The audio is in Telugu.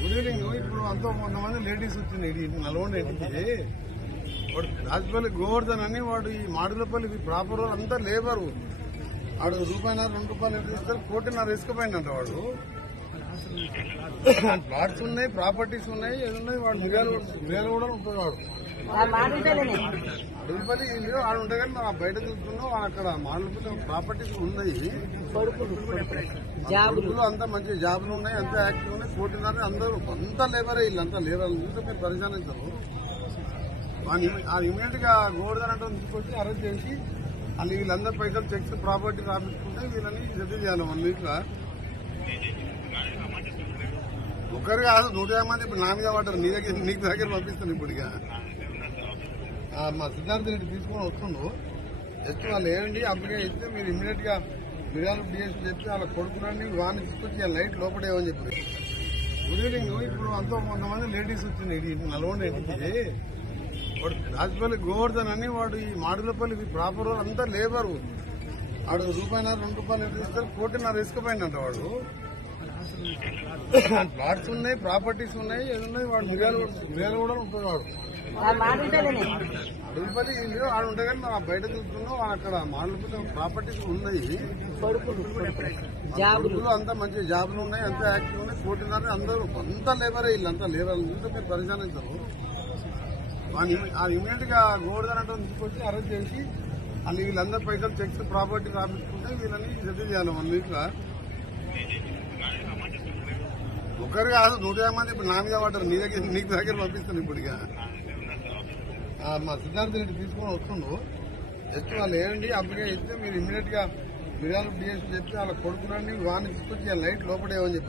Good evening. ఇప్పుడు అంతా కొంతమంది లేడీస్ వచ్చింది నల్గొండ ఇంటికి. వాడు రాజపల్లి గోవర్ధన్ అని వాడు ఈ మాడుగులపల్లి ప్రాపర్ అంతా లేబర్. వాడు రూపాయన్నర 2 రూపాయలు ఎంత ఇస్తారు, 1.5 ఇసుకపోయిందంట. వాడు ప్లాట్స్ ఉన్నాయి, ప్రాపర్టీస్ ఉన్నాయి, ఏదున్నాయి. వాడు మిర్యాలు కూడా ఉంటుంది. వాడు అడుగుపల్లి ఇల్లు ఆడు ఉంటే కానీ మనం బయట చూస్తున్నాం. అక్కడ మాడుగులపల్లి ప్రాపర్టీస్ ఉన్నాయి. కొడుకులు అంతా మంచి జాబులు ఉన్నాయి, అంతా యాక్టివ్ ఉన్నాయి. 1.5 అందరూ అంతా లేబరే. ఇల్లు అంతా లేబర్ చూస్తే మీరు పరిశానించరు. ఇమీడియట్ గా గోవర్ధన్ అంటే తీసుకొచ్చి అరెస్ట్ చేసి వాళ్ళు వీళ్ళందరూ పైసలు చెక్స్ ప్రాపర్టీ రాపించుకుంటే వీళ్ళని సెటిల్ చేయాలి 1 వీక్ లా. ఒకరు కాదు 150 మంది ఇప్పుడు నా మీద పడ్డారు. నీకు దగ్గర పంపిస్తాను. ఇప్పటిగా మా సిద్ధార్థ రెడ్డి తీసుకొని వస్తుండు. జస్ట్ వాళ్ళు ఏంటి అప్లికేషన్ ఇస్తే మీరు ఇమీడియట్ గా మిర్యాల డిఎస్పీ చెప్పి వాళ్ళ కొడుకుని వాడిని తీసుకొచ్చి లైట్ లోపడేయమని చెప్పి. Good evening. ఇప్పుడు అంతా కొంతమంది లేడీస్ వచ్చింది నల్గొండ ఇంటికి. వాడు రాజపల్లి గోవర్ధన్ అని వాడు ఈ మాడుగులపల్లి ప్రాపర్ అంతా లేబర్. వాడు రూపాయన్నర 2 రూపాయలు ఎంత ఇస్తారు, 1.5 ఇసుకపోయిందంట. వాడు ప్లాట్స్ ఉన్నాయి, ప్రాపర్టీస్ ఉన్నాయి, ఏదున్నాయి. వాడు మిర్యాలు కూడా ఉంటుంది. వాడు అడుగుపల్లి ఇల్లు ఆడు ఉంటే కానీ మనం బయట చూస్తున్నాం. అక్కడ మాడుగులపల్లి ప్రాపర్టీస్ ఉన్నాయి. కొడుకులు అంతా మంచి జాబులు ఉన్నాయి, అంతా యాక్టివ్ ఉన్నాయి. 1.5 అందరూ అంతా లేబరే. ఇల్లు అంతా లేబర్ చూస్తే మీరు పరిశానించరు. ఇమీడియట్ గా గోవర్ధన్ అంటే తీసుకొచ్చి అరెస్ట్ చేసి వాళ్ళు వీళ్ళందరూ పైసలు చెక్స్ ప్రాపర్టీ రాపించుకుంటే వీళ్ళని సెటిల్ చేయాలి 1 వీక్ లా. ఒకరు కాదు 150 మంది ఇప్పుడు నా మీద పడ్డారు. నీకు దగ్గర పంపిస్తాను. ఇప్పటిగా మా సిద్ధార్థ రెడ్డి తీసుకొని వస్తుండు. జస్ట్ వాళ్ళు ఏంటి అప్లికేషన్ ఇస్తే మీరు ఇమీడియట్ గా మిర్యాల డిఎస్పీ చెప్పి వాళ్ళ కొడుకుని వాడిని తీసుకొచ్చి లైట్ లోపడేయమని చెప్పి.